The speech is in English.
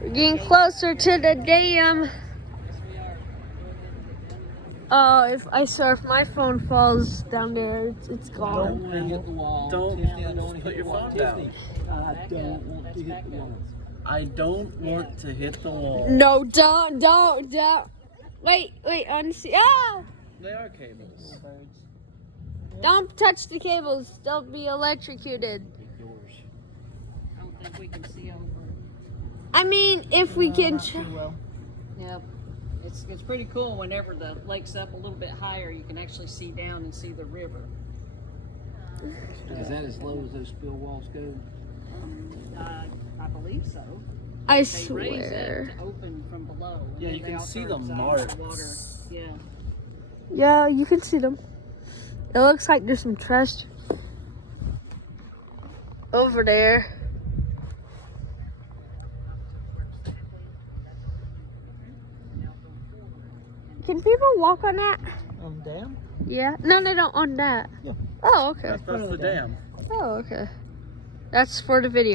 We're getting closer to the dam. Oh, if my phone falls down there, it's gone. Don't put your phone down. I don't want to hit the wall. I don't want to hit the wall. No, don't. Wait, unsee. Ah! They are cables. Don't touch the cables. They'll be electrocuted. I don't think we can see over. I mean, if we can. Yep. It's pretty cool whenever the lake's up a little bit higher, you can actually see down and see the river. Is that as low as those spill walls go? I believe so. I They raise swear. it to open from below. and Yeah, then you they can also see the absorb marks. water. Yeah. Yeah, you can see them. It looks like there's some trash over there. Can people walk on that? On the dam? Yeah. No, they don't on that. Yeah. Oh, okay. That's the dam. Oh, okay. That's for the video.